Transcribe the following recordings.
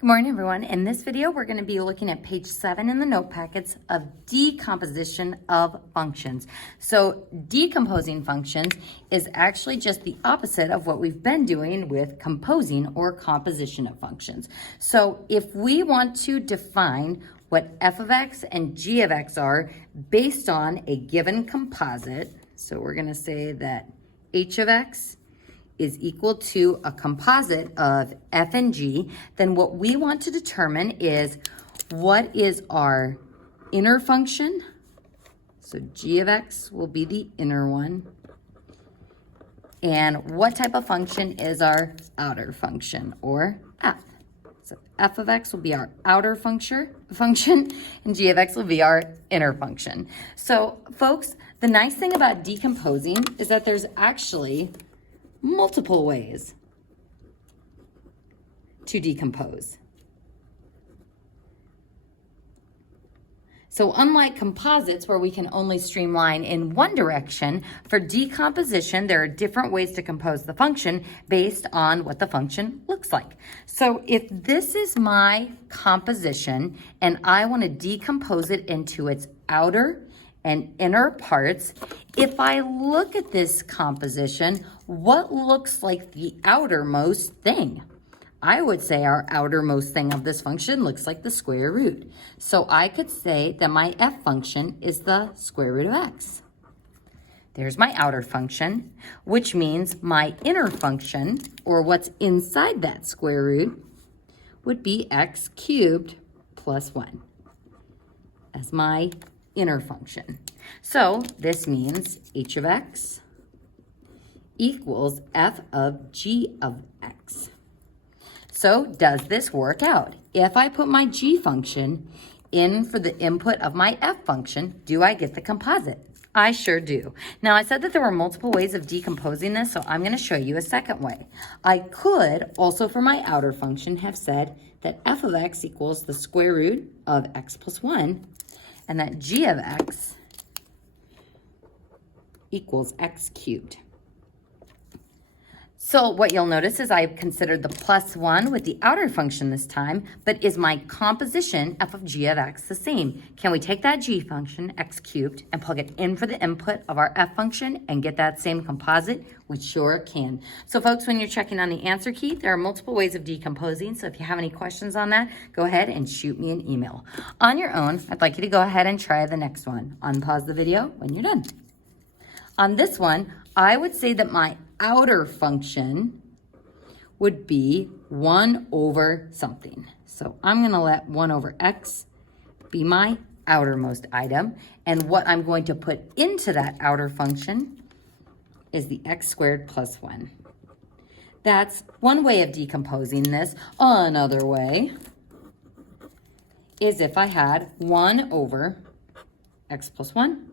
Good morning, everyone. In this video, we're going to be looking at page 7 in the note packets of decomposition of functions. So decomposing functions is actually just the opposite of what we've been doing with composing or composition of functions. So if we want to define what f of x and g of x are based on a given composite, so we're going to say that h of x is equal to a composite of f and g, then what we want to determine is what is our inner function. So g of x will be the inner one. And what type of function is our outer function, or f? So f of x will be our outer function, and g of x will be our inner function. So folks, the nice thing about decomposing is that there's actually multiple ways to decompose. So unlike composites where we can only streamline in one direction, for decomposition there are different ways to compose the function based on what the function looks like. So if this is my composition and I want to decompose it into its outer and inner parts, if I look at this composition, what looks like the outermost thing? I would say our outermost thing of this function looks like the square root. So I could say that my f function is the square root of x. There's my outer function, which means my inner function, or what's inside that square root, would be x cubed plus 1 as my inner function. So this means h of x equals f of g of x. So does this work out? If I put my g function in for the input of my f function, do I get the composite? I sure do. Now I said that there were multiple ways of decomposing this, so I'm going to show you a second way. I could also for my outer function have said that f of x equals the square root of x plus 1, and that g of x equals x cubed. So what you'll notice is I've considered the plus 1 with the outer function this time, but is my composition f of g of x the same? Can we take that g function, x cubed, and plug it in for the input of our f function and get that same composite? We sure can. So folks, when you're checking on the answer key, there are multiple ways of decomposing, so if you have any questions on that, go ahead and shoot me an email. On your own, I'd like you to go ahead and try the next one. Unpause the video when you're done. On this one, I would say that my outer function would be 1 over something. So I'm going to let 1 over x be my outermost item. And what I'm going to put into that outer function is the x squared plus 1. That's one way of decomposing this. Another way is if I had 1 over x plus 1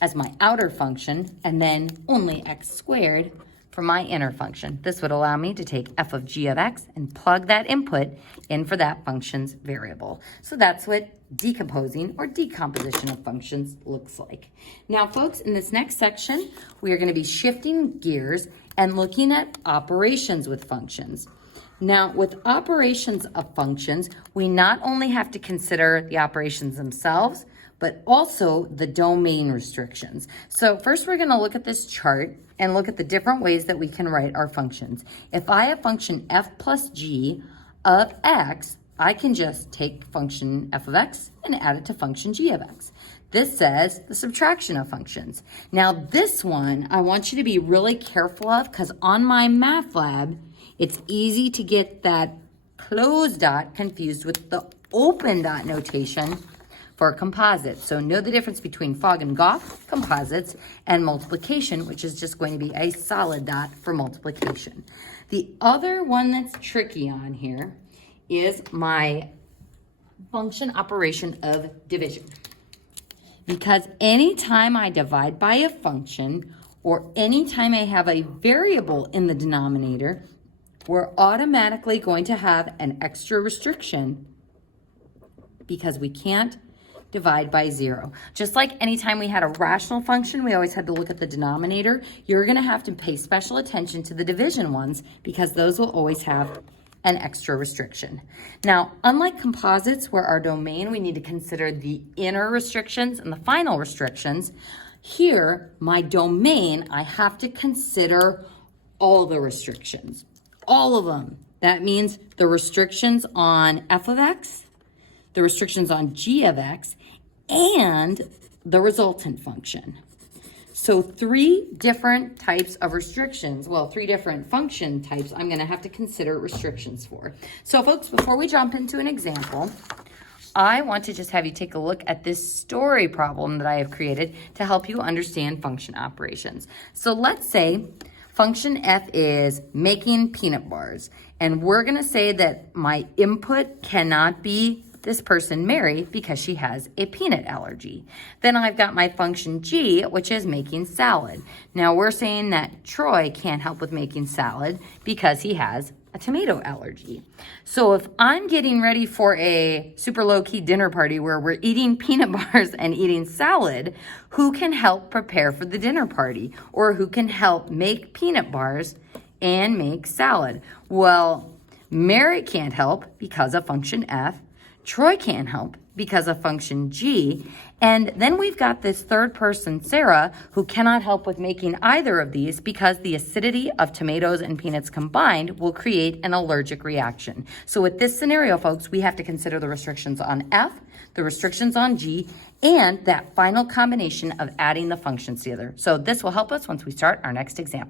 as my outer function, and then only x squared for my inner function. This would allow me to take f of g of x and plug that input in for that function's variable. So that's what decomposing or decomposition of functions looks like. Now folks, in this next section, we are going to be shifting gears and looking at operations with functions. Now, with operations of functions, we not only have to consider the operations themselves, but also the domain restrictions. So first we're going to look at this chart and look at the different ways that we can write our functions. If I have function f plus g of x, I can just take function f of x and add it to function g of x. This says the subtraction of functions. Now this one, I want you to be really careful of, because on my math lab, it's easy to get that closed dot confused with the open dot notation for composites. So know the difference between Fogg and Goff composites and multiplication, which is just going to be a solid dot for multiplication. The other one that's tricky on here is my function operation of division. Because anytime I divide by a function, or anytime I have a variable in the denominator, we're automatically going to have an extra restriction because we can't divide by 0. Just like anytime we had a rational function, we always had to look at the denominator. You're going to have to pay special attention to the division ones because those will always have an extra restriction. Now, unlike composites where our domain, we need to consider the inner restrictions and the final restrictions, here, my domain, I have to consider all the restrictions, all of them. That means the restrictions on f of x, the restrictions on g of x, and the resultant function. So 3 different types of restrictions, well, 3 different function types I'm going to have to consider restrictions for. So folks, before we jump into an example, I want to just have you take a look at this story problem that I have created to help you understand function operations. So let's say function f is making peanut bars, and we're going to say that my input cannot be this person, Mary, because she has a peanut allergy. Then I've got my function g, which is making salad. Now we're saying that Troy can't help with making salad because he has a tomato allergy. So if I'm getting ready for a super low-key dinner party where we're eating peanut bars and eating salad, who can help prepare for the dinner party? Or who can help make peanut bars and make salad? Well, Mary can't help because of function f. Troy can't help because of function g. And then we've got this third person, Sarah, who cannot help with making either of these because the acidity of tomatoes and peanuts combined will create an allergic reaction. So with this scenario, folks, we have to consider the restrictions on f, the restrictions on g, and that final combination of adding the functions together. So this will help us once we start our next example.